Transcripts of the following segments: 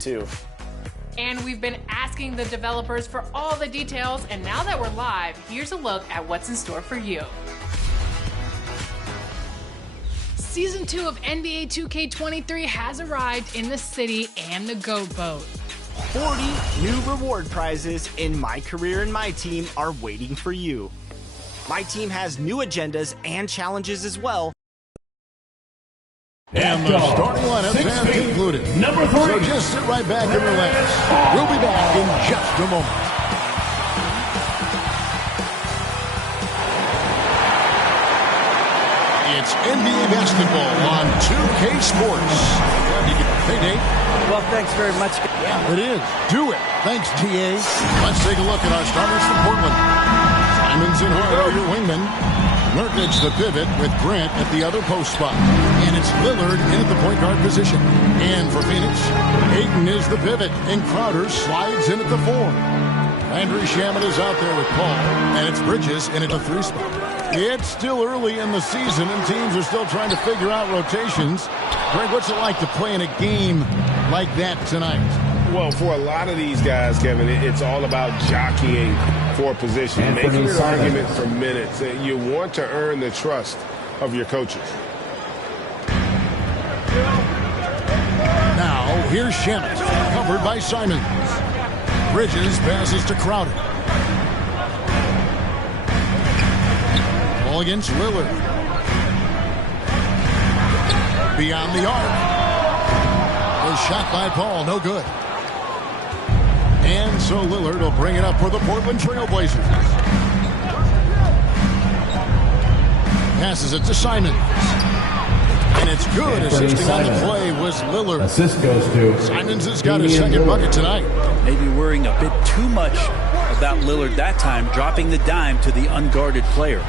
too. And we've been asking the developers for all the details, and now that we're live, here's a look at what's in store for you. Season 2 of NBA 2K23 has arrived in the city and the Goat Boat. 40 new reward prizes in My Career and My Team are waiting for you. My Team has new agendas and challenges as well. And the starting lineup has concluded. Number 3. So just sit right back and relax. We'll be back in just a moment. It's NBA basketball on 2K Sports. You get the payday. Well, thanks very much. It is. Do it. Thanks, TA. Let's take a look at our starters from Portland. Simons and Hoyle, your wingman. Nurkic the pivot with Grant at the other post spot. And it's Lillard in at the point guard position. And for Phoenix, Ayton is the pivot. And Crowder slides in at the 4. Landry Shamet is out there with Paul. And it's Bridges in at the 3 spot. It's still early in the season and teams are still trying to figure out rotations. Greg, what's it like to play in a game like that tonight? Well, for a lot of these guys, Kevin, it's all about jockeying for position, making an argument for minutes. You want to earn the trust of your coaches. Now, here's Shamet, covered by Simons. Bridges passes to Crowder. Ball against Lillard. Beyond the arc. Was shot by Paul, no good. And so Lillard will bring it up for the Portland Trail Blazers. Passes it to Simons. And it's good. Assisting on the play was Lillard. Assist goes to Simons has got his second bucket tonight. Maybe worrying a bit too much about Lillard that time, dropping the dime to the unguarded player.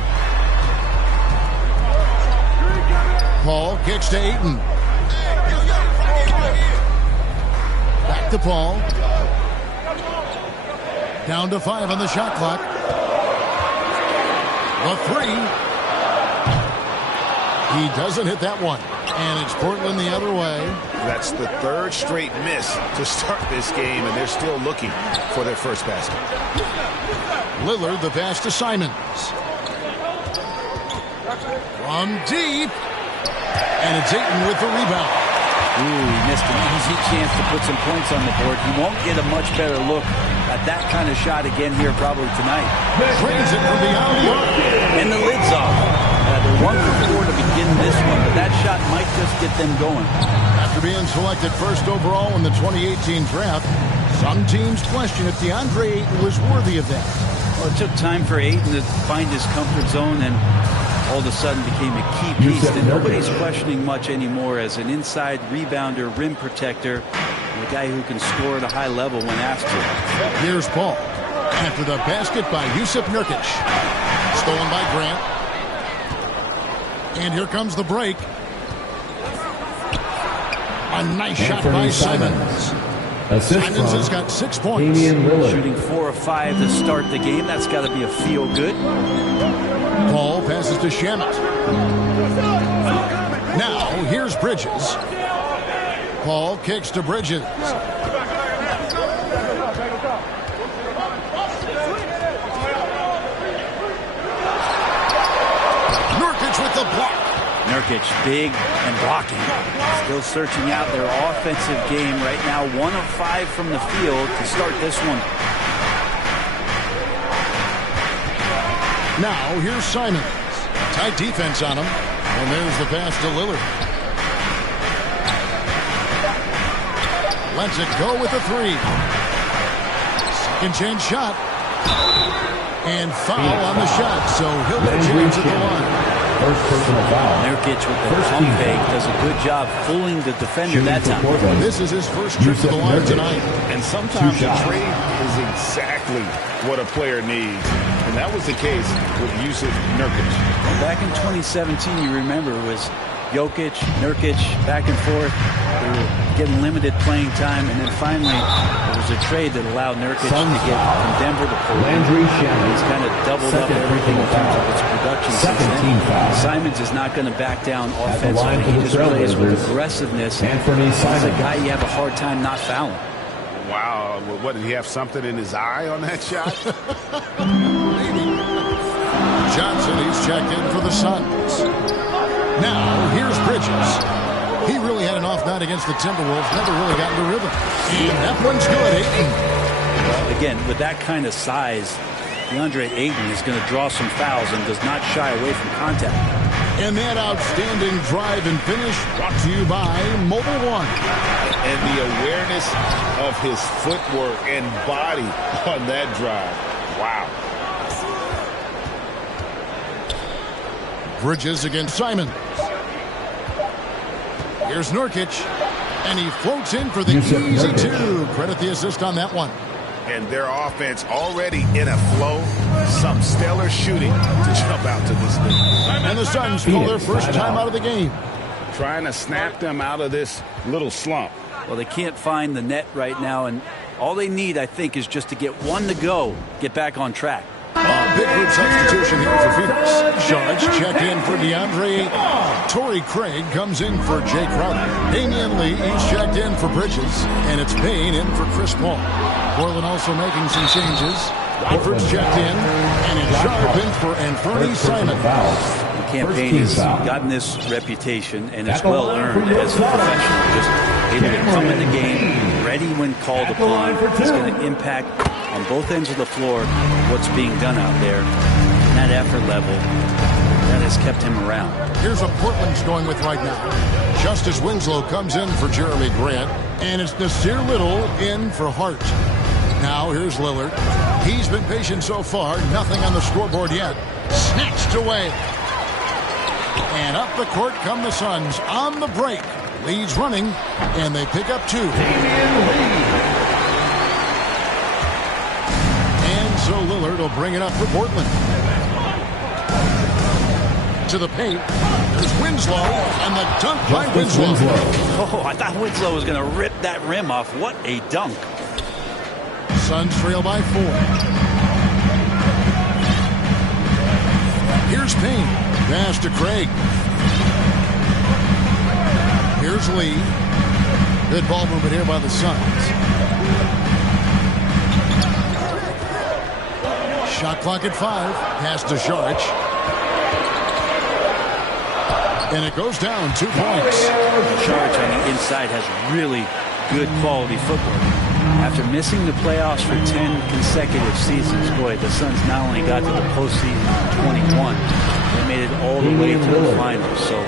Paul kicks to Ayton. Back to Paul. Down to 5 on the shot clock. The 3. He doesn't hit that one. And it's Portland the other way. That's the 3rd straight miss to start this game, and they're still looking for their first basket. Lillard, the pass to Simons. From deep. And it's Ayton with the rebound. Ooh, he missed an easy chance to put some points on the board. He won't get a much better look at that kind of shot again here probably tonight. Trains it from beyond the arc. And the lid's off. They're 1 for 4 to begin this one, but that shot might just get them going. After being selected first overall in the 2018 draft, some teams question if DeAndre Ayton was worthy of that. Well, it took time for Ayton to find his comfort zone and all of a sudden became a key piece that nobody's questioning much anymore as an inside rebounder, rim protector, and a guy who can score at a high level when asked to. Here's Paul. After the basket by Jusuf Nurkic. Stolen by Grant. And here comes the break. A nice shot by Simons. Simons has got 6 points. Shooting 4 of 5 to start the game. That's got to be a feel-good. Paul passes to Shamet. Now, here's Bridges. Paul kicks to Bridges. Nurkic with the block. Nurkic big and blocking. Still searching out their offensive game right now. 1 of 5 from the field to start this one. Now, here's Simons. Tight defense on him. And there's the pass to Lillard. Lets it go with the 3. Second chance shot. And foul on the shot. So he'll get a chance at the line. First personal foul. Nurkic with the pump fake does a good job fooling the defender that time. This is his first trip to the line tonight. And sometimes a trade is exactly what a player needs. And that was the case with Jusuf Nurkic. Back in 2017, you remember, was Jokic, Nurkic, back and forth. They were getting limited playing time, and then finally there was a trade that allowed Nurkic to get from Denver to Portland. He's kind of doubled up everything in terms of its production since then. Simons is not going to back down offensively. He just plays with aggressiveness. He's a guy you have a hard time not fouling. Wow, what, did he have something in his eye on that shot? Johnson, he's checked in for the Suns. Now, here's Bridges. He really had an off night against the Timberwolves, never really got into rhythm. And that one's good, Ayton. Well, again, with that kind of size, DeAndre Ayton is going to draw some fouls and does not shy away from contact. And that outstanding drive and finish brought to you by Mobile One. And the awareness of his footwork and body on that drive. Wow. Bridges against Simon. Here's Nurkic. And he floats in for the easy two. Credit the assist on that one. And their offense already in a flow. Some stellar shooting to jump out to this lead. And the Suns pull their first time out of the game. Trying to snap them out of this little slump. Well, they can't find the net right now, and all they need, I think, is just to get one to go, get back on track. Big group substitution here for Phoenix. Shards check in for DeAndre Ayton. Torrey Craig comes in for Jay Crowder. Damian Lee is checked in for Bridges. And it's Payne in for Chris Paul. Portland also making some changes. Watford's checked in. And it's Sharp in for Anthony Simon. The campaign has gotten this reputation, and it's well earned as a professional. Just able to come in the game, ready when called upon. It's going to impact on both ends of the floor what's being done out there. And that effort level, that has kept him around. Here's what Portland's going with right now. Justice Winslow comes in for Jeremy Grant. And it's Nasir Little in for Hart. Now here's Lillard. He's been patient so far. Nothing on the scoreboard yet. Snatched away. And up the court come the Suns on the break. Lee's running, and they pick up two. And so Lillard will bring it up for Portland. To the paint. There's Winslow, and the dunk by Winslow. Oh, I thought Winslow was going to rip that rim off. What a dunk. Suns trail by 4. Here's Payne. Pass to Craig. Here's Lee. Good ball movement here by the Suns. Shot clock at 5. Pass to Sharch. And it goes down 2 points. Sharch on the inside has really good quality footwork. After missing the playoffs for 10 consecutive seasons, boy, the Suns not only got to the postseason in 21, they made it all the way to the finals. So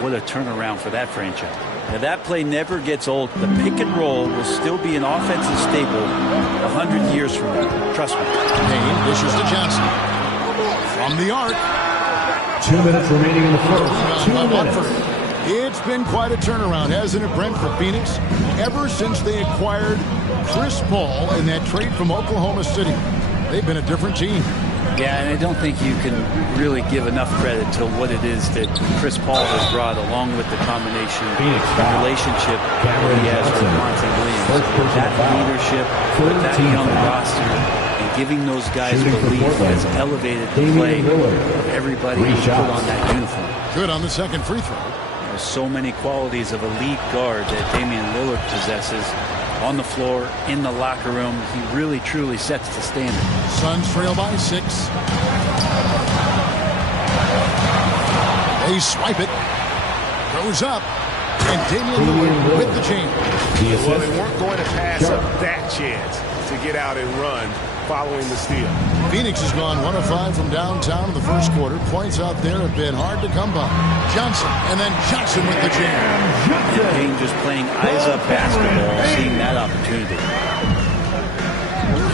what a turnaround for that franchise. Now, that play never gets old. The pick and roll will still be an offensive staple 100 years from now. Trust me. Payne dishes to Johnson. From the arc. 2 minutes remaining in the first. 2 minutes. It's been quite a turnaround, hasn't it, Brent, for Phoenix? Ever since they acquired Chris Paul in that trade from Oklahoma City, they've been a different team. Yeah, and I don't think you can really give enough credit to what it is that Chris Paul has brought, along with the combination relationship that he has with Monty Williams. That leadership, with that young roster, and giving those guys belief has elevated the play of everybody who put on that uniform. Good on the second free throw. There's so many qualities of elite guard that Damian Lillard possesses. On the floor, in the locker room, he really, truly sets the standard. Suns trail by 6. They swipe it. Goes up. And Damian Lillard with the jam. Well, they weren't going to pass up that chance to get out and run following the steal. Phoenix has gone 1 of 5 from downtown in the first quarter. Points out there have been hard to come by. Johnson, and then Johnson with the jam. And Payne just playing eyes-up basketball, seeing that opportunity.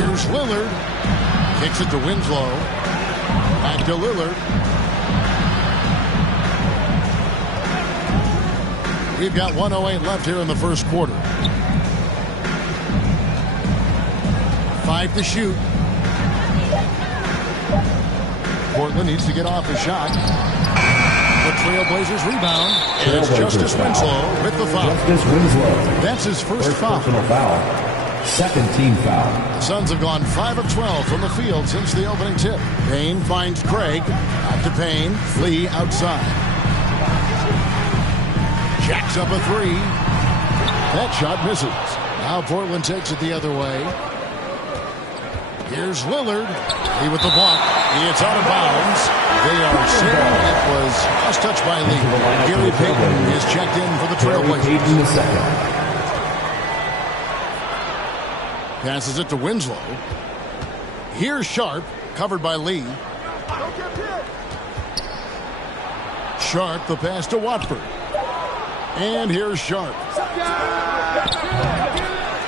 Here's Lillard. Kicks it to Winslow. Back to Lillard. We've got 1:08 left here in the first quarter. 5 to shoot. Portland needs to get off the shot. The Trailblazers rebound. And it's Justice Winslow with the foul. Justice Winslow. That's his first foul. Personal foul. Second team foul. The Suns have gone 5 of 12 from the field since the opening tip. Payne finds Craig. Out to Payne. Lee outside. Jacks up a three. That shot misses. Now Portland takes it the other way. Here's Lillard. Lee with the block. It's out of bounds. They are saying it was just touched by Lee. Gary Payton is checked in for the Trailblazers. The second. Passes it to Winslow. Here's Sharp, covered by Lee. Sharp, the pass to Watford. And here's Sharp.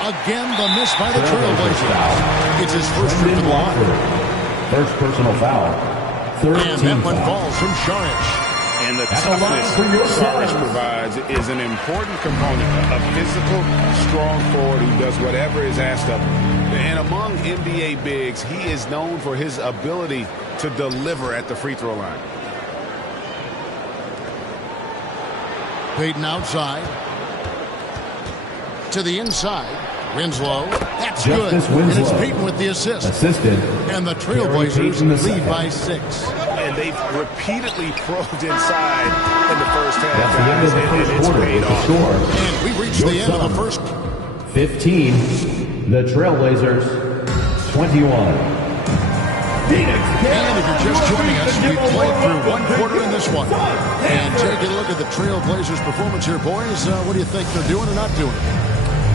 Again, the miss by the Trailblazers. It's his first trip to the line. First personal foul. Third and team that one foul. falls from Šarić. And the toughness Šarić provides is an important component. A physical, strong forward who does whatever is asked of him. And among NBA bigs, he is known for his ability to deliver at the free throw line. Payton outside. To the inside. Winslow. That's Justice good. Winslow. And it's Payton with the assist. Assisted. And the Trailblazers lead by 6. And they've repeatedly probed inside in the first half. That's the end of the first quarter with the score. And we've reached the end of the first. 15. The Trailblazers. 21. Phoenix. And if you're just joining us, we've played through one quarter in this one. And taking a look at the Trailblazers' performance here, boys. What do you think they're doing or not doing?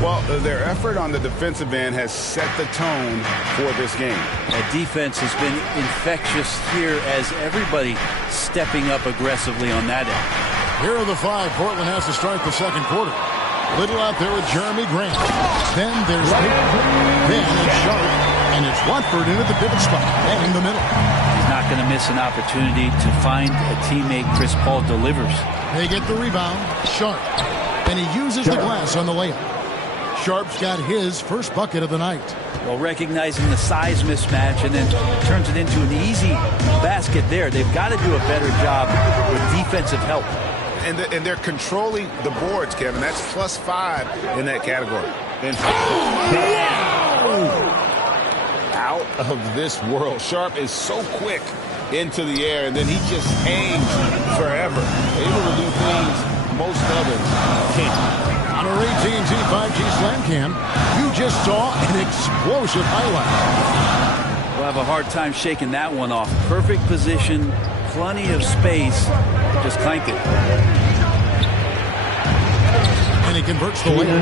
Well, their effort on the defensive end has set the tone for this game. That defense has been infectious here as everybody stepping up aggressively on that end. Here are the 5 Portland has to start the second quarter. Little out there with Jeremy Grant. Then there's Payton. Then it's Sharp. And it's Watford into the pivot spot and in the middle. He's not going to miss an opportunity to find a teammate. Chris Paul delivers. They get the rebound. Sharp. And he uses the glass on the layup. Sharp's got his first bucket of the night. Well, recognizing the size mismatch and then turns it into an easy basket there. They've got to do a better job with defensive help. And they're controlling the boards, Kevin. That's +5 in that category. And out of this world. Sharp is so quick into the air, and then he just hangs forever. Able to do things most others can't. On our AT&T 5G Slam Cam, you just saw an explosive highlight. We'll have a hard time shaking that one off. Perfect position, plenty of space, just clanked it. And he converts the layup.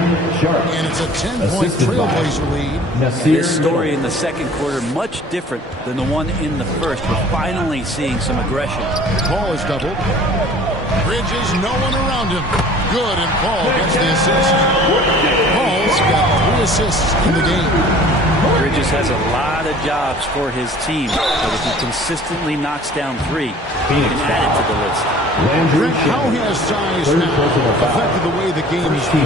And it's a 10-point Trailblazer lead. This story in the second quarter, much different than the one in the first. We're finally seeing some aggression. Paul is doubled. Bridges, no one around him. Good, and Paul gets the assist. Paul's got 3 assists in the game. Bridges has a lot of jobs for his team, but if he consistently knocks down 3, he can add it to the list. Brent, how has size now affected the way the game is played?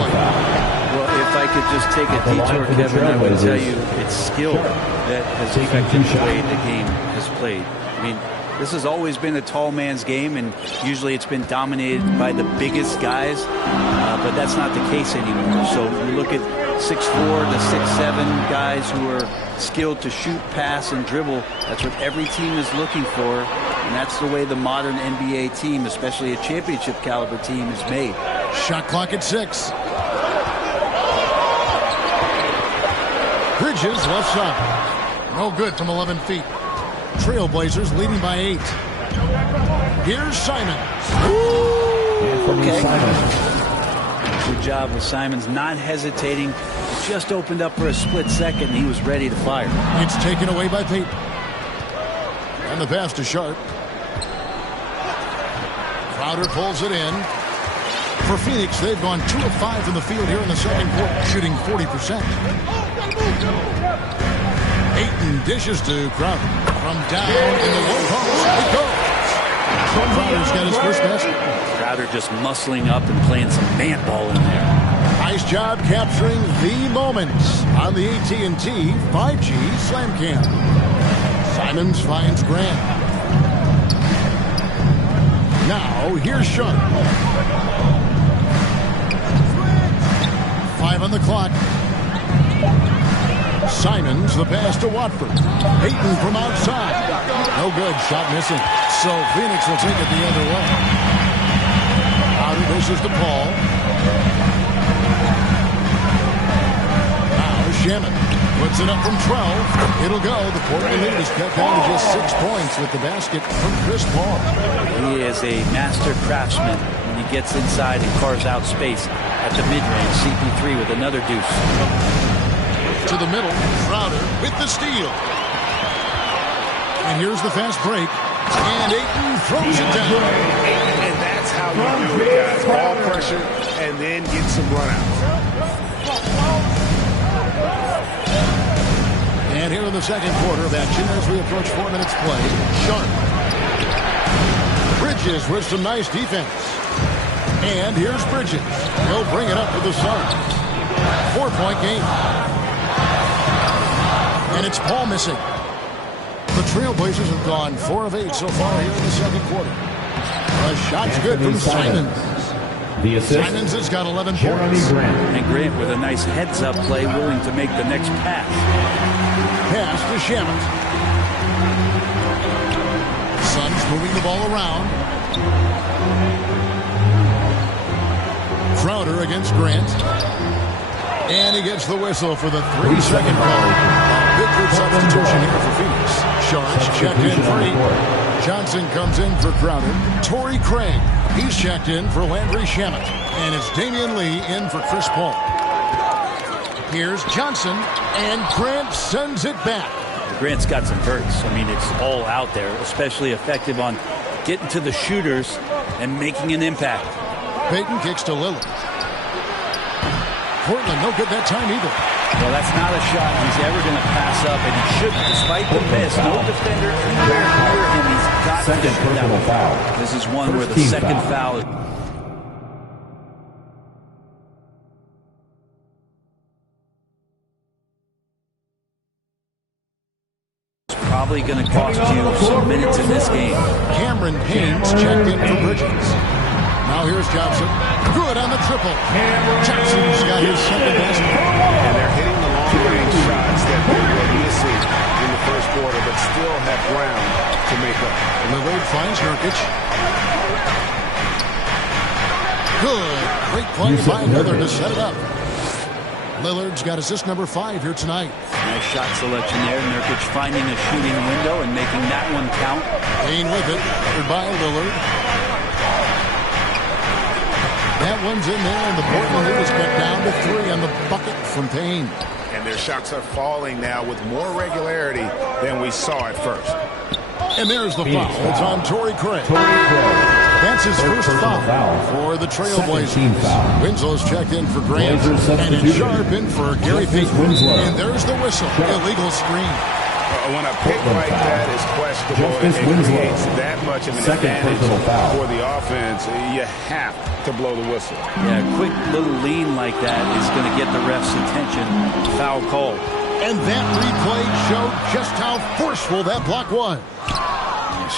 Well, if I could just take a detour, Kevin, I would tell you it's skill that has affected the way the game has played. I mean, this has always been a tall man's game, and usually it's been dominated by the biggest guys, but that's not the case anymore. So you look at 6'4" to 6'7" guys who are skilled to shoot, pass, and dribble. That's what every team is looking for, and that's the way the modern NBA team, especially a championship caliber team, is made. Shot clock at 6. Bridges left side. No good from 11 feet. Trailblazers leading by 8. Here's Simons. Okay. Good job with Simons not hesitating. Just opened up for a split second, and he was ready to fire. It's taken away by Payton. And the pass to Sharp. Crowder pulls it in. For Phoenix, they've gone 2 of 5 from the field here in the second quarter, shooting 40%. Payton dishes to Crowder. From down in the low post, it goes. Crowder's got his first basket. Crowder just muscling up and playing some man ball in there. Nice job capturing the moments on the AT&T 5G Slam Cam. Simons finds Grant. Now, here's Sharp. 5 on the clock. Simons, the pass to Watford. Hayton from outside. No good. Shot missing. So Phoenix will take it the other way. Out of this is DePaul. Now Shaman puts it up from 12. It'll go. The Portland lead is cut down to just 6 points with the basket from Chris Paul. He is a master craftsman when he gets inside and carves out space at the mid-range. CP3 with another deuce. To the middle, Crowder with the steal. And here's the fast break. And Ayton throws it down. And that's how you do it, guys. Ball pressure and then get some runouts. And here in the second quarter of action as we approach 4 minutes played. Sharp. Bridges with some nice defense. And here's Bridges. He'll bring it up for the Suns. 4-point game. And it's Paul missing. The Trailblazers have gone 4 of 8 so far here in the second quarter. A shot's good from Simons. The assist. Simons has got 11 Jeremy points. Grant. And Grant with a nice heads-up play, willing to make the next pass. Pass to Shamet. Suns moving the ball around. Crowder against Grant. And he gets the whistle for the 3-second call. Big group substitution here for Phoenix. Sharks checked in for 8. Johnson comes in for Crowder. Torrey Craig, he's checked in for Landry Shamet. And it's Damian Lee in for Chris Paul. Here's Johnson, and Grant sends it back. Grant's got some verts. I mean, it's all out there, especially effective on getting to the shooters and making an impact. Payton kicks to Lillard. Portland, no good that time either. Well, that's not a shot he's ever going to pass up, and he shouldn't. Despite the miss, no defender anywhere near him. He's got to shoot that one. Foul. This is one where the second foul is... probably going to cost you some minutes in this game. Cameron Payne's checked in for Bridges. Now here's Johnson. Good on the triple. Johnson's got his second basket. And they're hitting the long-range shots that they were missing in the first quarter, but still have ground to make up. Lillard finds Nurkic. Good. Great play by Lillard to set it up. Lillard's got assist number 5 here tonight. Nice shot selection there. Nurkic finding a shooting window and making that one count. Payne with it. Covered by Lillard. That one's in there, and the Portland lead is cut down to 3 on the bucket from Payne. And their shots are falling now with more regularity than we saw at first. And there's the foul. It's on Torrey Craig. That's his first foul for the Trailblazers. Winslow's checked in for Grant, and it's Sharp in for Gary Payton. And there's the whistle. Illegal screen. When a pick like that is questionable and it creates that much of an advantage for the offense, you have to blow the whistle. Yeah, a quick little lean like that is going to get the ref's attention. Foul call. And that replay showed just how forceful that block was.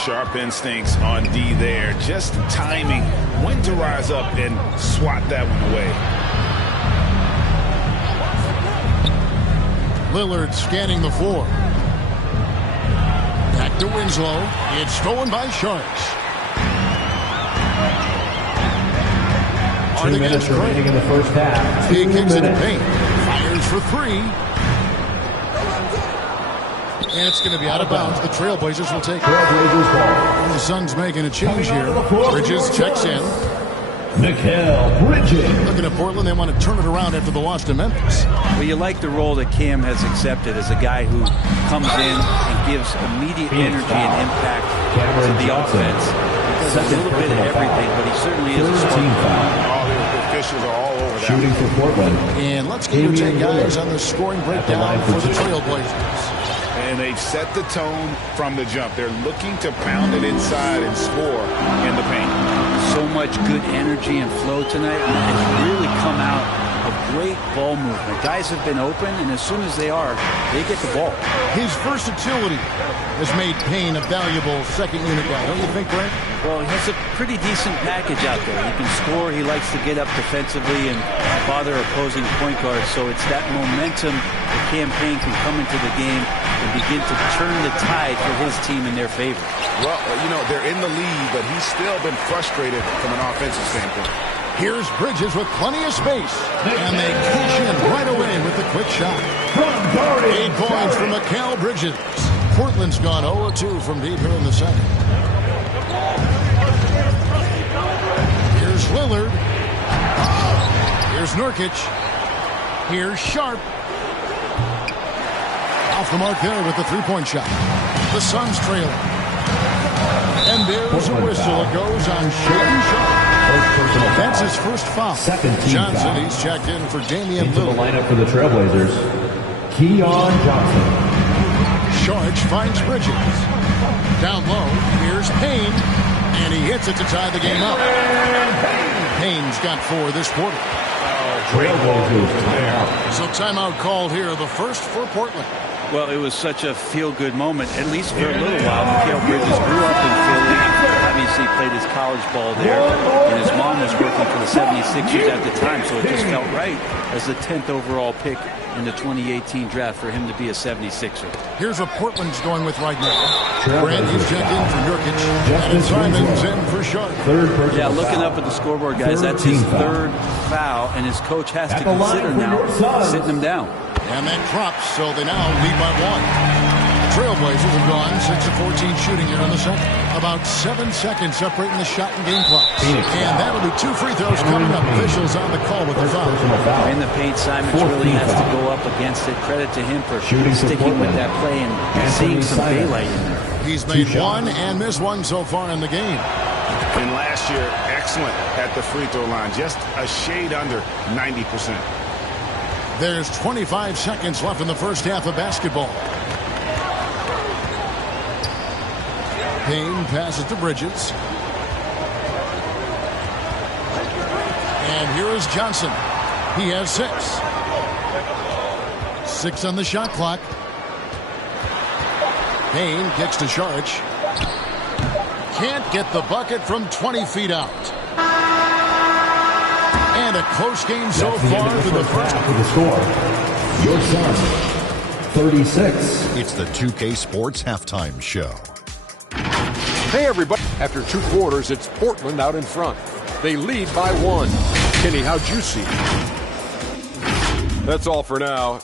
Sharp instincts on D there. Just timing when to rise up and swat that one away. Lillard scanning the floor. Back to Winslow. It's stolen by Sharks. 2 minutes remaining in the first half. He kicks it in paint. Fires for 3. And it's going to be out of bounds. The Trailblazers will take it. The Suns making a change here. Bridges checks in. Mikal Bridges. Looking at Portland, they want to turn it around after the loss to Memphis. Well, you like the role that Cam has accepted as a guy who comes in and gives immediate energy and impact to the offense. He does a little bit of everything, but he certainly is a smart guy. All the officials are all over that. Shooting for Portland. And let's get your take, guys, on the scoring breakdown for the Trailblazers. And they've set the tone from the jump. They're looking to pound it inside and score in the paint. So much good energy and flow tonight, and it's really come out of great ball movement. Guys have been open, and as soon as they are, they get the ball. His versatility has made Payne a valuable second unit guy, don't you think, Brent? Well, he has a pretty decent package out there. He can score. He likes to get up defensively and bother opposing point guards. So it's that momentum that Cam Payne can come into the game and begin to turn the tide for his team in their favor. Well, you know, they're in the lead, but he's still been frustrated from an offensive standpoint. Here's Bridges with plenty of space, and they cash in right away with the quick shot. 8 points from Mikal Bridges. Portland's gone 0-2 from deep here in the second. Here's Lillard. Here's Nurkic. Here's Sharp. Off the mark there with the three-point shot. The Suns trailing. And there's a whistle. It goes on Shaedon Sharp. That's his first foul. Johnson, foul. he's checked in for Damian Into the Lillard. lineup for the Trailblazers, Keon Johnson. Sharp finds Bridges. Down low, here's Payne. And he hits it to tie the game up. Payne's got 4 this quarter. Trailblazers timeout. So timeout called here, the first for Portland. Well, it was such a feel-good moment, at least for a little while. Mikal Bridges grew up in Philly, obviously played his college ball there, and his mom was working for the 76ers at the time, so it just felt right as the 10th overall pick in the 2018 draft for him to be a 76er. Here's what Portland's going with right now. Grant, he's checked in for Nurkic, and Simon's in for Sharp. Yeah, looking up at the scoreboard, guys, that's his 3rd foul, and his coach has to consider now sitting him down. And that drops, so they now lead by 1. Trailblazers have gone 6 of 14 shooting here in the second. About 7 seconds separating the shot and game clock. And that'll be 2 free throws coming up. Officials on the call with the foul. In the paint, Simons really has to go up against it. Credit to him for sticking with that play and seeing some daylight in there. He's made 1 and missed 1 so far in the game. And last year, excellent at the free throw line. Just a shade under 90%. There's 25 seconds left in the first half of basketball. Payne passes to Bridges. And here is Johnson. He has 6. 6 on the shot clock. Payne kicks to Sharp. Can't get the bucket from 20 feet out. And a close game so far for the first half of the score. Your Suns, 36. It's the 2K Sports Halftime Show. Hey, everybody. After 2 quarters, it's Portland out in front. They lead by 1. Kenny, how'd you see it? That's all for now.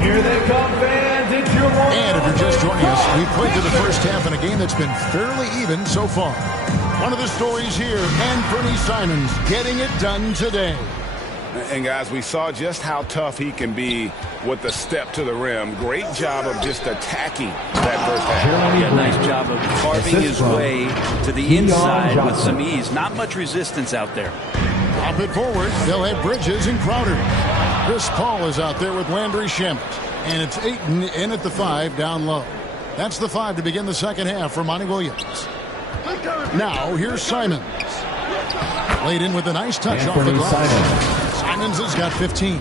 Here they come, fans. It's your moment. And if you're just joining us, we've played through the first half in a game that's been fairly even so far. One of the stories here, Anthony Simons getting it done today. And guys, we saw just how tough he can be with the step to the rim. Great job of just attacking that first half. Yeah, nice job of carving his way to the inside with some ease. Not much resistance out there. Pop it forward. They'll have Bridges and Crowder. Chris Paul is out there with Landry Shamet. And it's Ayton in at the 5 down low. That's the 5 to begin the second half for Monty Williams. Now here's Simons. Laid in with a nice touch off the glass. Simons has got 15.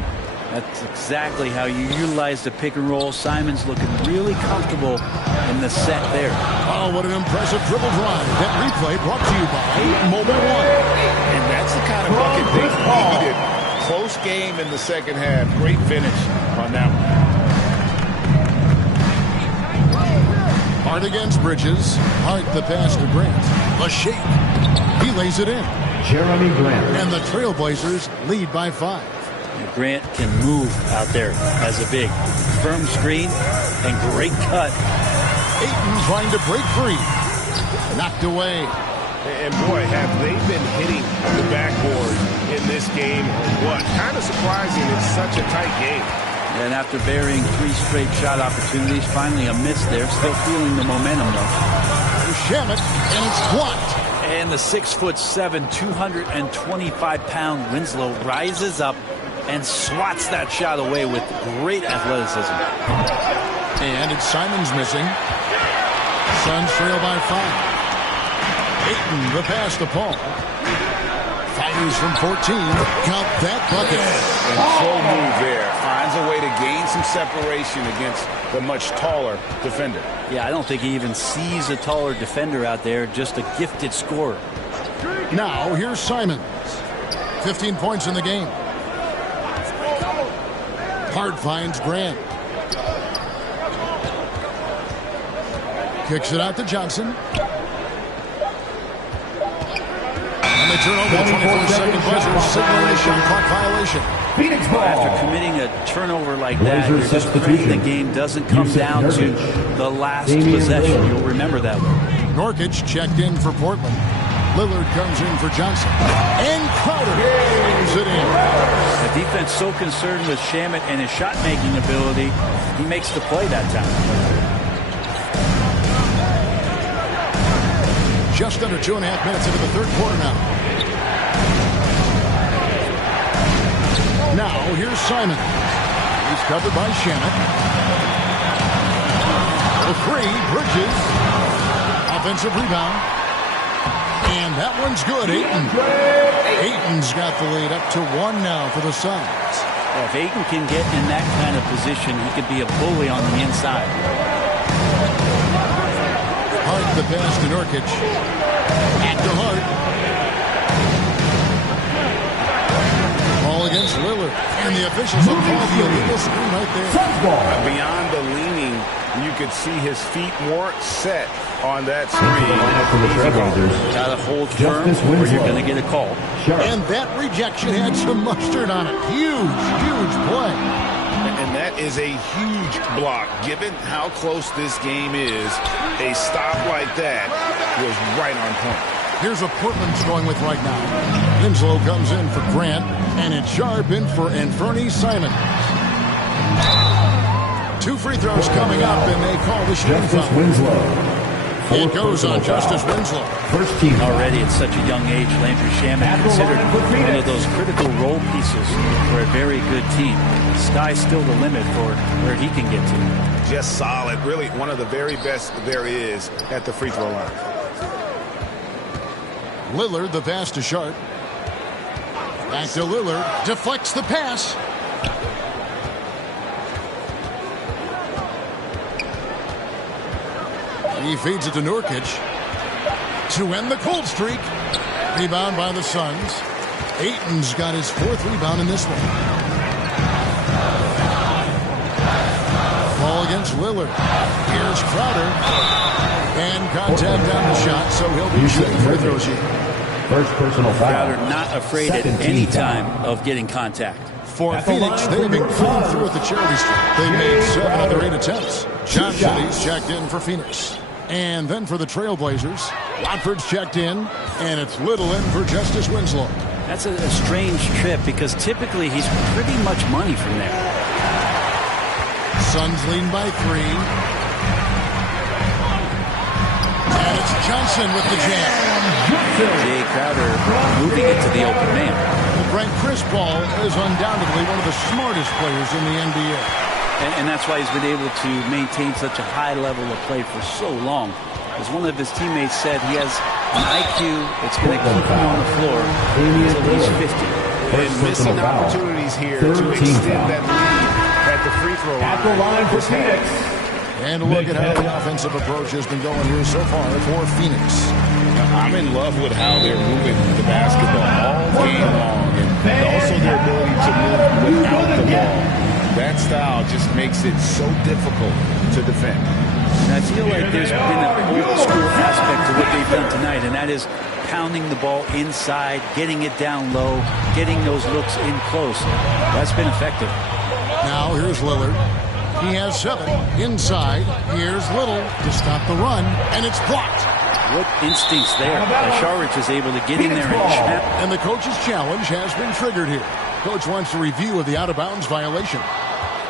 That's exactly how you utilize the pick and roll. Simons looking really comfortable in the set there. Oh, what an impressive dribble drive. That replay brought to you by Mobile One. And that's the kind of bucket they needed. Close game in the second half. Great finish on that one. Hart against Bridges. Hart the pass to Grant. The shake. He lays it in. Jeremy Grant. And the Trailblazers lead by 5. Grant can move out there as a big. Firm screen and great cut. Ayton trying to break free. Knocked away. And boy, have they been hitting the backboard in this game. What? Kind of surprising. It's such a tight game. And after burying 3 straight shot opportunities, finally a miss there. Still feeling the momentum, though. Shamet, and it's blocked. And the 6'7", 225-pound Winslow rises up and swats that shot away with great athleticism. And it's Simons missing. Suns trail by 5. Ayton, the pass to Paul. Fires from 14. Count that bucket. And full move there. Finds a way to gain some separation against the much taller defender. Yeah, I don't think he even sees a taller defender out there, just a gifted scorer. Now, here's Simons. 15 points in the game. Hart finds Grant. Kicks it out to Johnson. And they turn over the 24-second buzzer, signaling a shot clock violation. Phoenix ball. After committing a turnover like that, you're just praying the game doesn't come down to the last possession. You'll remember that one. Nurkic checked in for Portland. Lillard comes in for Johnson. And Crowder brings it in. The defense so concerned with Shamet and his shot-making ability, he makes the play that time. Just under 2.5 minutes into the third quarter now. Now, here's Simon. He's covered by Shamet. The three, Bridges. Offensive rebound. And that one's good. Ayton's got the lead up to 1 now for the Suns. Yeah, if Ayton can get in that kind of position, he could be a bully on the inside. Hart the pass to Nurkic. Back to Hart. Ball against Lillard. And the officials will call the illegal screen right there. Beyond the leaning, you could see his feet more set on that screen. Got to hold firm or you're going to get a call. And that rejection had some mustard on it. Huge, huge play. And that is a huge block. Given how close this game is, a stop like that was right on point. Here's what Portland's going with right now. Winslow comes in for Grant, and it's Sharp in for Anfernee Simons. 2 free throws coming up, and they call the shooting foul. It goes on Justice Winslow. First team already at such a young age. Landry Shamet considered one of those critical role pieces for a very good team. The sky's still the limit for where he can get to. Just solid. Really one of the very best there is at the free throw line. Lillard, the pass to Sharp. Back to Lillard. Deflects the pass. He feeds it to Nurkic to end the cold streak. Rebound by the Suns. Ayton's got his 4th rebound in this one. Ball against Lillard. Here's Crowder. And contact on the shot, so he'll be shooting free throws here. First personal foul. Crowder not afraid at any time of getting contact. For Phoenix, they have been clean through at the charity strip. They made 7 of their 8 attempts. John Chitty's checked in for Phoenix. And then for the Trailblazers, Watford's checked in, and it's Little in for Justice Winslow. That's a strange trip because typically he's pretty much money from there. Suns leading by 3. And it's Johnson with the jam. Jay Crowder moving it to the open man. Well, Brent, Chris Paul is undoubtedly one of the smartest players in the NBA. And that's why he's been able to maintain such a high level of play for so long. As one of his teammates said, he has an IQ that's going to keep him on the floor until he's 50. And missing opportunities here to extend that lead at the free throw line. At the line for Phoenix. And look at how the offensive approach has been going here so far for Phoenix. I'm in love with how they're moving the basketball all game long. And also their ability to move without the ball. That style just makes it so difficult to defend. And I feel like there's been an old school aspect to what they've done tonight, and that is pounding the ball inside, getting it down low, getting those looks in close. That's been effective. Now here's Lillard. He has 7 inside. Here's Little to stop the run, and it's blocked. What instincts there. Saric is able to get in there and trap. And the coach's challenge has been triggered here. Coach wants a review of the out-of-bounds violation.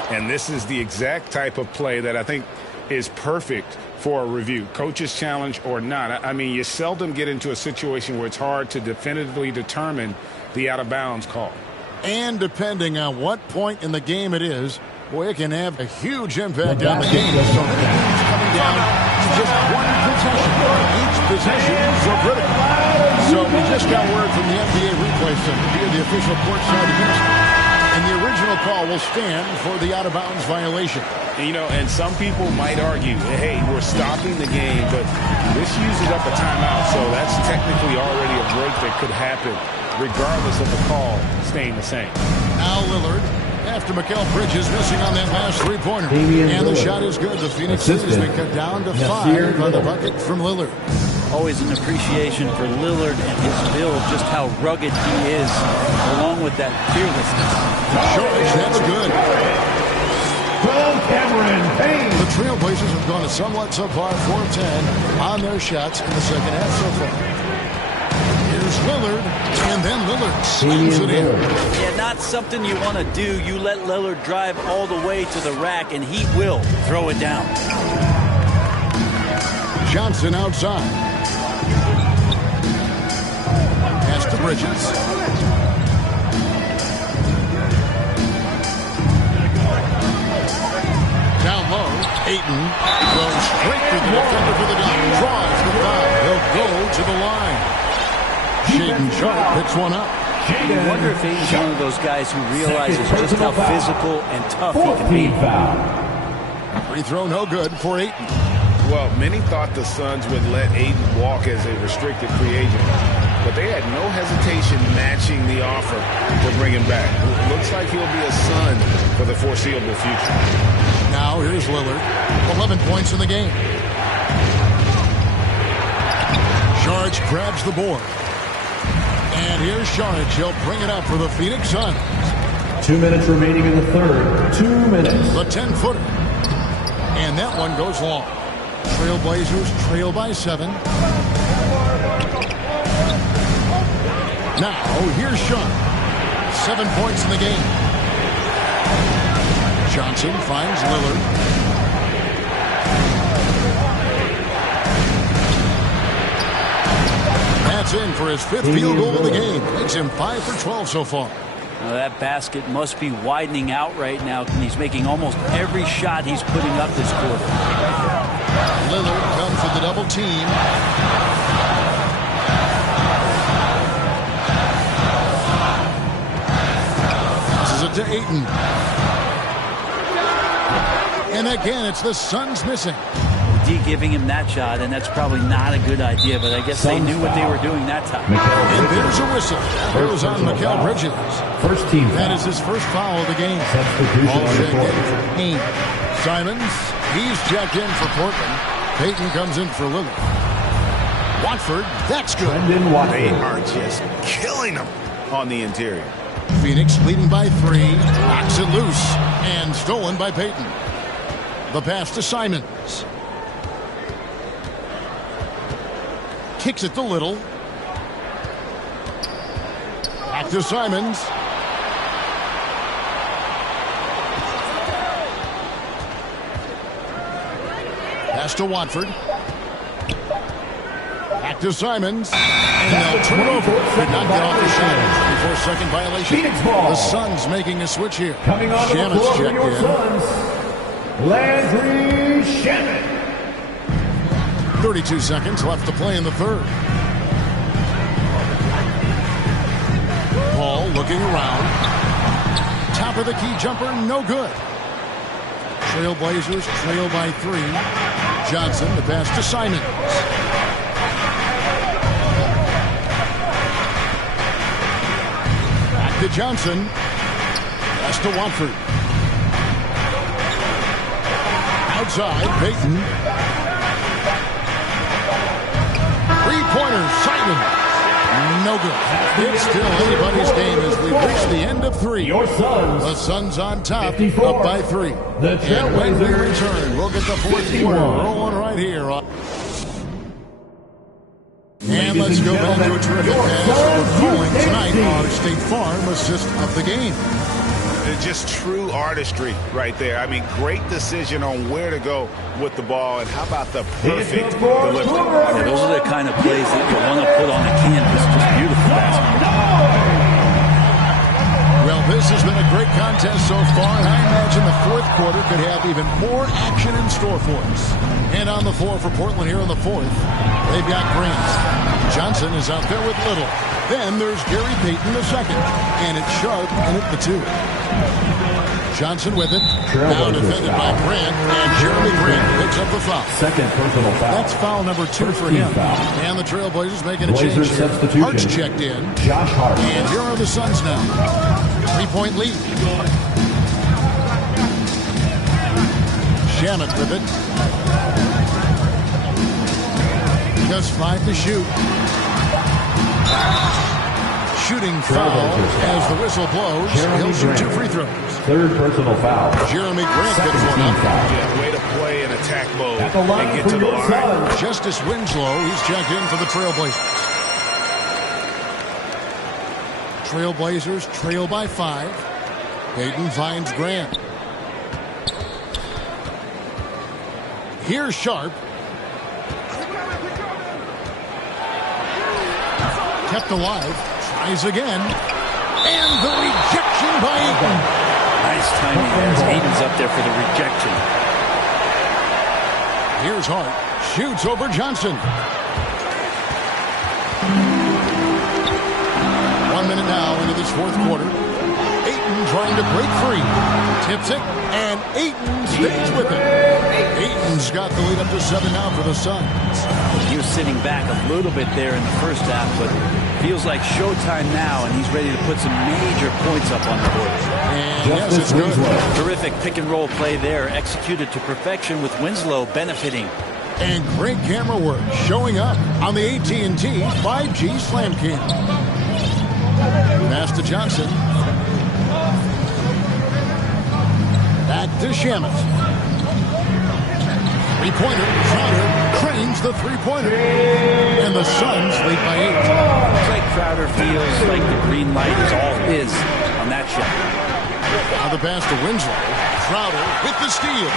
And this is the exact type of play that I think is perfect for a review. Coach's challenge or not. I mean, you seldom get into a situation where it's hard to definitively determine the out-of-bounds call. And depending on what point in the game it is, boy, it can have a huge impact on the game. So many games coming down to just 1 point. possession. Each possession is so critical. So we just got word from the NBA replay center via the official courtside announcement. And the original call will stand for the out-of-bounds violation. You know, and some people might argue, hey, we're stopping the game, but this uses up a timeout, so that's technically already a break that could happen, regardless of the call staying the same. Now Lillard, after Mikal Bridges missing on that last three-pointer. And the shot is good. The Phoenix Suns been cut down to 5 on the bucket from Lillard. Always an appreciation for Lillard and his build, just how rugged he is, along with that fearlessness. George, that's good. Cameron Payne. The Trailblazers have gone a somewhat subpar 4-10 on their shots in the second half so far. Here's Lillard, and then Lillard slams it in. Yeah, not something you want to do. You let Lillard drive all the way to the rack, and he will throw it down. Johnson outside. Pass to Bridges. Down low, Ayton goes straight to the defender for the dunk. Draws the foul. He'll go to the line. Shaedon Sharpe picks one up. You wonder if Ayton's one of those guys who realizes just how physical and tough he can be. Free throw no good for Ayton. Well, many thought the Suns would let Ayton walk as a restricted free agent, but they had no hesitation matching the offer to bring him back. Looks like he'll be a Sun for the foreseeable future. Now here's Lillard, 11 points in the game. Sharge grabs the board. And here's Sharge. He'll bring it up for the Phoenix Suns. 2 minutes remaining in the third. 2 minutes. The 10-footer. And that one goes long. Trailblazers trail by 7. Now here's Sean. 7 points in the game. Johnson finds Lillard. That's in for his 5th field goal of the game. Makes him 5 for 12 so far. Now that basket must be widening out right now. He's making almost every shot he's putting up this quarter. Lillard comes with the double team. Passes it to Ayton. And again, it's the Suns missing. D giving him that shot, and that's probably not a good idea, but I guess they knew what they were doing that time. And there's a whistle. That goes on Mikal Bridges. First team. That is his first foul of the game. Substitution checked in for Payne. Simons, he's checked in for Portland. Payton comes in for Lillard. Watford, that's good. They are just killing them on the interior. Phoenix leading by 3. Knocks it loose. And stolen by Payton. The pass to Simons. Kicks it to Little. Back to Simons. Pass to Watford. Back to Simons. And they'll turn it over. Could not get off the shot before second violation. The Suns making a switch here. Coming on the floor for your Suns, Landry Shamet. 32 seconds left to play in the third. Paul looking around. Top of the key jumper, no good. Trailblazers trail by 3. Johnson, the pass to Simons. Back to Johnson. Pass to Watford. Outside, Payton. Three-pointer, Simon. No good. It's still anybody's game as we reach the end of 3. Your Suns. The Suns on top, 54. up by 3. And when we return, we'll get the fourth quarter rolling right here. And let's go back to a terrific pass that we're calling tonight our State Farm assist of the game. It's just true artistry right there. I mean, great decision on where to go with the ball, and how about the perfect delivery. Yeah, those are the kind of plays that you want to put on the canvas. Just beautiful basketball. Well, this has been a great great contest so far, and I imagine the fourth quarter could have even more action in store for us. And on the floor for Portland here in the fourth, they've got Grant. Johnson is out there with Little. Then there's Gary Payton the second, and it's Sharp in at the 2. Johnson with it. Now defended by Grant, and Jeremy Grant picks up the foul. Second personal foul. That's foul number 2 for him. And the Trailblazers making a change here. Hart's checked in. Josh Hart. And here are the Suns now. 3-point lead. Shamet with it. Just 5 to shoot. Shooting foul as the whistle blows. He'll shoot 2 free throws. Third personal foul. Jeremy Grant gets one up. Yeah, way to play in attack mode At the line and get to the line. Justice Winslow, he's checked in for the Trailblazers. Trailblazers trail by 5. Payton finds Grant. Here's Sharp. Kept alive. Tries again. And the rejection by Ayton. Nice timing there. Ayton's up there for the rejection. Here's Hart. Shoots over Johnson. 1 minute now into this fourth quarter. Ayton trying to break free. Tips it, and Ayton stays with it. Ayton's got the lead up to 7 now for the Suns. He was sitting back a little bit there in the first half, but feels like showtime now, and he's ready to put some major points up on the board. And yes, it's good. Terrific pick-and-roll play there, executed to perfection with Winslow benefiting. And great camera work showing up on the AT&T 5G Slam Cam. Pass to Johnson. Back to Shamet. Three-pointer. Crowder cranes the three-pointer. And the Suns lead by 8. Looks like Crowder feels like the green light is all his on that shot. Now the pass to Winslow. Crowder with the steal.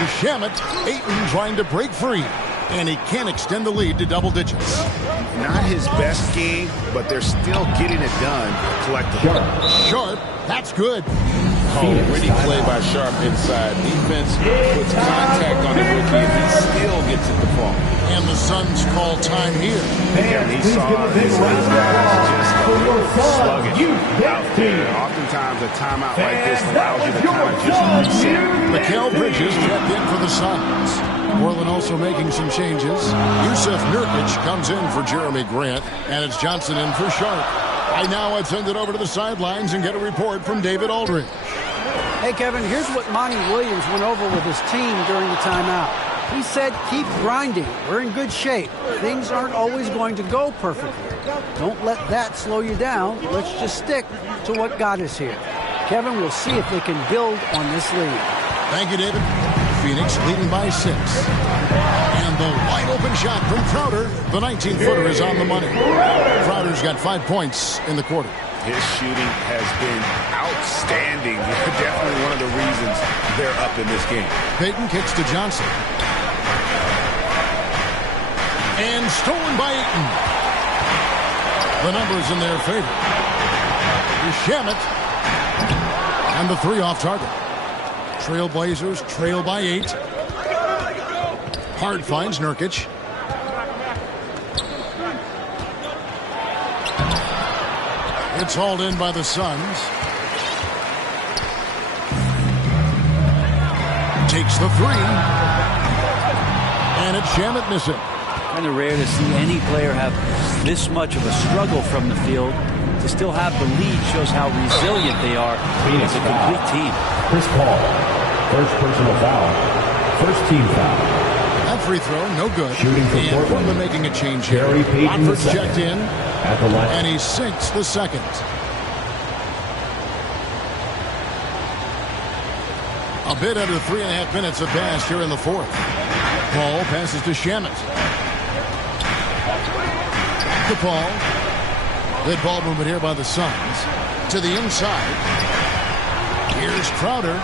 And Shamet. Ayton trying to break free. And he can't extend the lead to double digits. Not his best game, but they're still getting it done collectively. Sharp. That's good. Pretty play by Sharp inside. Defense puts contact on the rookie, and he still gets it to fall. And the Suns call time here. Yeah, he saw his guys just a little sluggish out there. Oftentimes, a timeout like this allows you to kind of just reset. Mikal Bridges checked in for the Suns. Portland also making some changes. Yusuf Nurkic comes in for Jeremy Grant, and it's Johnson in for Sharp. I now send it over to the sidelines and get a report from David Aldridge. Hey, Kevin, here's what Monty Williams went over with his team during the timeout. He said, keep grinding. We're in good shape. Things aren't always going to go perfectly. Don't let that slow you down. Let's just stick to what got us here. Kevin, we'll see if they can build on this lead. Thank you, David. Phoenix leading by 6. And the wide-open shot from Crowder. The 19-footer is on the money. Crowder's got 5 points in the quarter. His shooting has been outstanding. Definitely one of the reasons they're up in this game. Payton kicks to Johnson. And stolen by Ayton. The numbers in their favor. Shamet. And the 3 off target. Trailblazers trail by 8. Hart finds Nurkic. It's hauled in by the Suns. Takes the 3. And it's Shamet missing. Kind of rare to see any player have this much of a struggle from the field. To still have the lead shows how resilient they are as a complete team. Chris Paul, first personal foul, first team foul. That free throw, no good. Shooting for and Portland. making a change here. Gary Payton Rockford's checked in, at the line. and he sinks the second. A bit under 3.5 minutes have passed here in the fourth. Paul passes to Shamet. To Paul. Good ball movement here by the Suns. To the inside. Here's Crowder.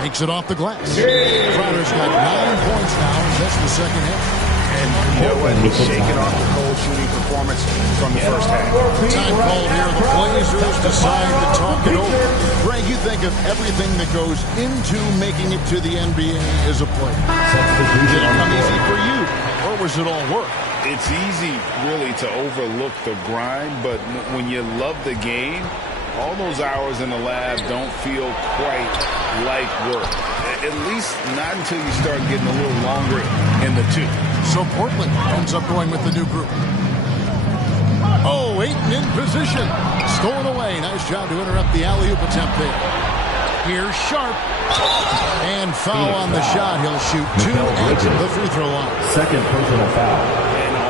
Makes it off the glass. Crowder's got 9 points now in just the second half. And you know what? He's shaking off the cold shooting performance from the first half. Time called here. The Blazers decide to talk it over. Greg, you think of everything that goes into making it to the NBA as a player. Did it come easy for you, or was it all work? It's easy, really, to overlook the grind, but when you love the game, all those hours in the lab don't feel quite like work. At least not until you start getting a little longer in the tooth. So Portland ends up going with the new group. Oh, Ayton in position. Stolen away. Nice job to interrupt the alley-oop attempt there. Here's Sharp. And foul on the shot. He'll shoot 2 at the free throw line. Second personal foul.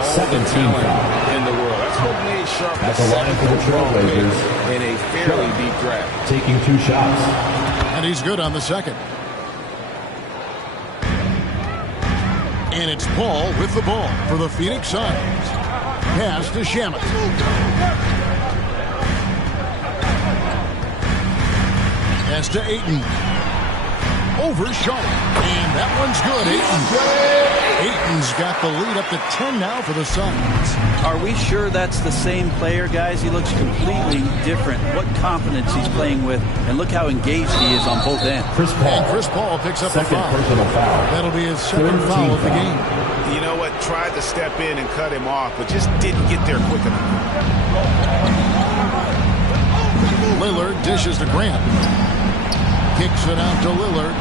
Second team foul. In the world. That's what made Sharp at the line for the Trailblazers. In a fairly deep draft. Taking 2 shots. And he's good on the second. And it's Paul with the ball for the Phoenix Suns. Pass to Shamet. Pass to Ayton. Over Sharp. And that one's good. Ayton's got the lead up to 10 now for the Suns. Are we sure that's the same player, guys? He looks completely different. What confidence he's playing with, and look how engaged he is on both ends. Chris Paul picks up a foul. That'll be his second foul of the game. You know what? Tried to step in and cut him off, but just didn't get there quick enough. Lillard dishes to Grant. Kicks it out to Lillard.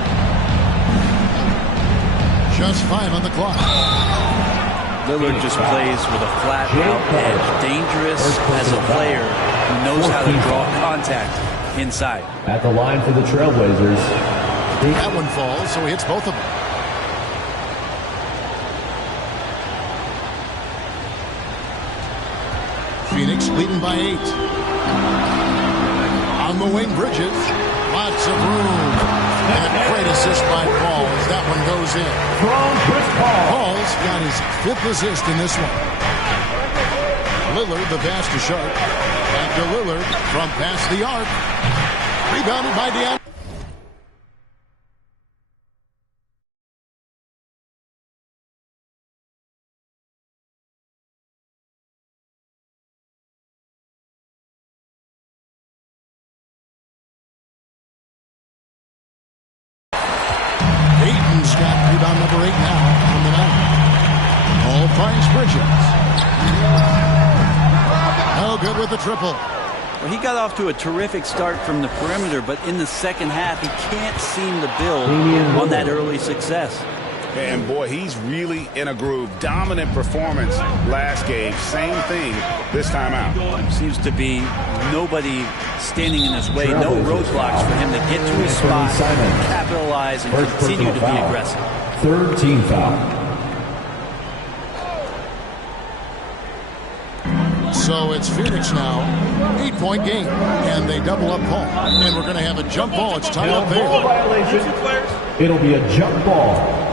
Just 5 on the clock. Lillard just plays with a flat out edge. Dangerous as a player who knows how to draw contact inside. At the line for the Trailblazers. That one falls, so he hits both of them. Phoenix leading by 8. On the wing, Bridges. Lots of room. And a great assist by Paul as that one goes in. Paul's got his 5th assist in this one. Lillard, the pass to Sharp. Back to Lillard from past the arc. Rebounded by DeAndre. Ayton's got rebound number 8 now on the night. Paul finds Bridges. No good with the triple. Well, he got off to a terrific start from the perimeter, but in the second half, he can't seem to build on that early success. And boy, he's really in a groove. Dominant performance last game. Same thing this time out. Seems to be nobody standing in his way. No roadblocks for him to get to his spot, capitalize, and continue to be aggressive. Third team foul. So it's Phoenix now. 8-point game. And they double up Paul. And we're going to have a jump ball. It's tied up there. It'll be a jump ball.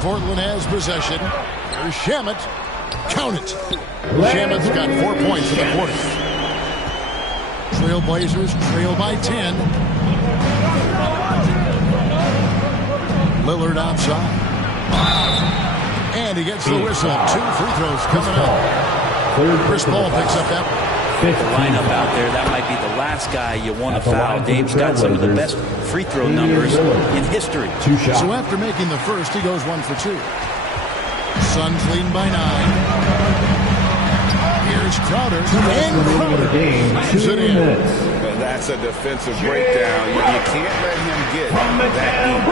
Portland has possession. Here's Shamet. Count it. Shamet's got 4 points in the quarter. Trailblazers trail by 10. Lillard outside. And he gets the whistle. 2 free throws coming up. Chris Paul picks up that one. Lineup out there, that might be the last guy you want to foul. Dave's got some of the best free throw numbers in history. So after making the first, he goes 1 for 2. Suns leading by 9. Here's Crowder. And Crowder lays it in. That's a defensive breakdown. You can't let him get that deep.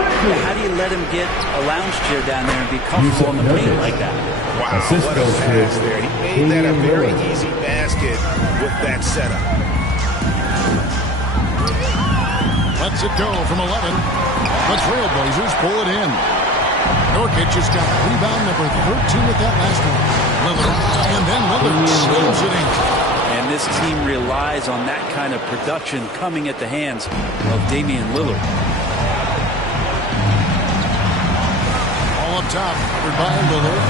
How do you let him get a lounge chair down there and be comfortable in the paint like that? Wow, what a pass there. He made that a very easy basket with that setup. go from 11. The Trailblazers pull it in. Nurkic has got rebound number 13 with that last one. Lillard, and then Lillard slams it in. And this team relies on that kind of production coming at the hands of Damian Lillard. All up top, covered by Lillard.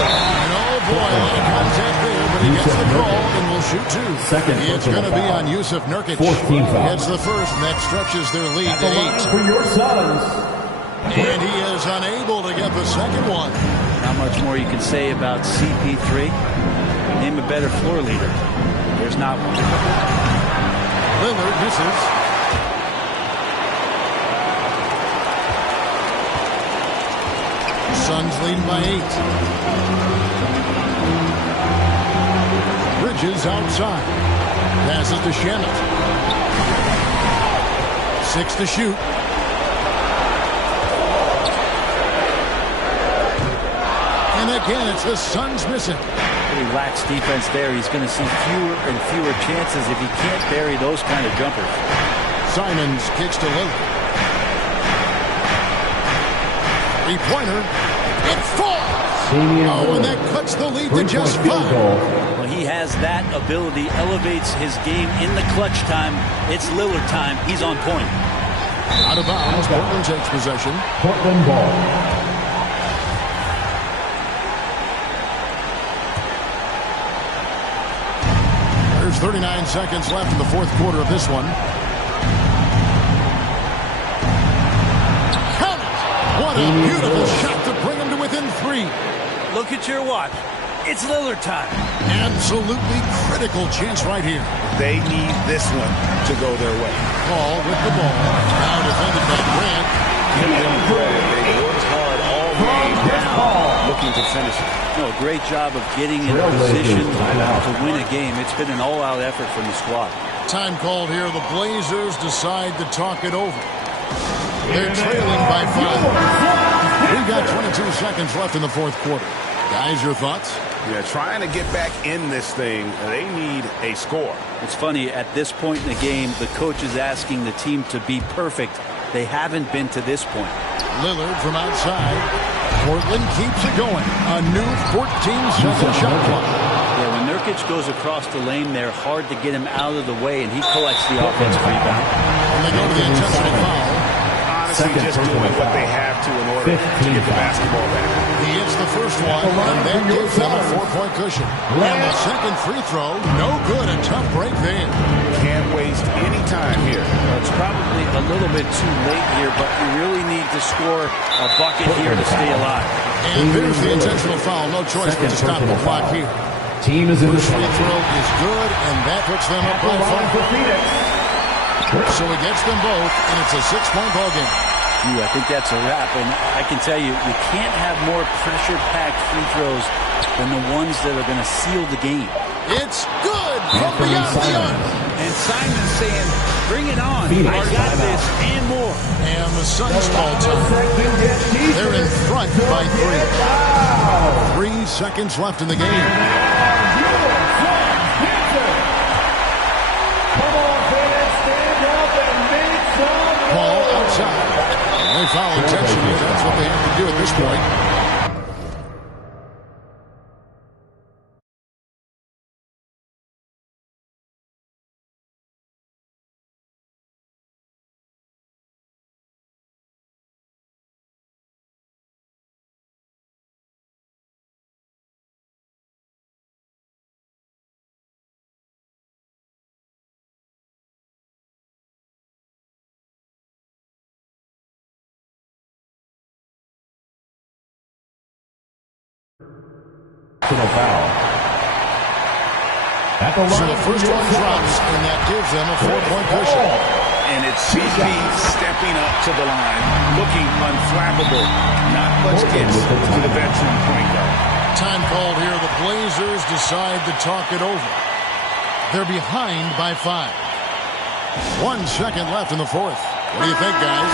And oh boy, a lot of contact there, but he gets the call and will shoot two. It's going to be on Yusuf Nurkic. Gets the first, and that stretches their lead to 8. For your Suns. And he is unable to get the second one. Not much more you can say about CP3. Name a better floor leader. There's not one. Lillard misses. Suns leading by 8. Bridges outside. Passes to Shamet. 6 to shoot. And again, it's the Suns missing. Pretty lax defense there. He's going to see fewer and fewer chances if he can't bury those kind of jumpers. Simons kicks to Lillard. 3-pointer. It falls. Oh, and that cuts the lead to just 5. Well, he has that ability, elevates his game in the clutch time. It's Lillard time. He's on point. Out of bounds. Portland takes possession. Portland ball. There's 39 seconds left in the fourth quarter of this one. Count it! What a beautiful shot to bring him to within 3. Look at your watch. It's Lillard time. Absolutely critical chance right here. They need this one to go their way. Paul with the ball. Now defended by Grant. Give them credit. They worked hard all game now, looking to finish it. No, great job of getting in position to win a game. It's been an all-out effort from the squad. Time called here. The Blazers decide to talk it over. They're trailing by 5. We've got 22 seconds left in the fourth quarter. Guys, your thoughts? Yeah, trying to get back in this thing, they need a score. It's funny, at this point in the game, the coach is asking the team to be perfect. They haven't been to this point. Lillard from outside. Portland keeps it going. A new 14-second shot clock. Yeah, when Nurkic goes across the lane, they're hard to get him out of the way, and he collects the offensive rebound. And they go to the intentional foul. Honestly, just doing what they have to in order to get the basketball back. He hits the first one, and that gives them a 4-point cushion. And the second free throw, no good. A tough break there. Can't waste any time here. Well, it's probably a little bit too late here, but you really need to score a bucket here to stay alive. And there's the intentional foul. No choice but to stop the clock here. Team is in the first free throw is good, and that puts them up by 5. So he gets them both, and it's a 6-point ball game. I think that's a wrap, and I can tell you, you can't have more pressure-packed free throws than the ones that are going to seal the game. It's good from beyond the arc. And Simon's saying, bring it on. I got this and more. And the Suns call time. They're in front by 3. 3 seconds left in the game. Paul outside. They foul intentionally. That's what they have to do at this point. Foul. So the first one drops, and that gives them a 4-point cushion. And it's CP stepping up to the line, looking unflappable. Not much gets to the veteran point guard. Time called here. The Blazers decide to talk it over. They're behind by 5. 1 second left in the fourth. What do you think, guys?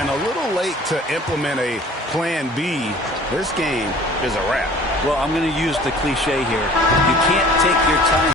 And a little late to implement a plan B. This game is a wrap. Well, I'm going to use the cliche here. You can't take your time.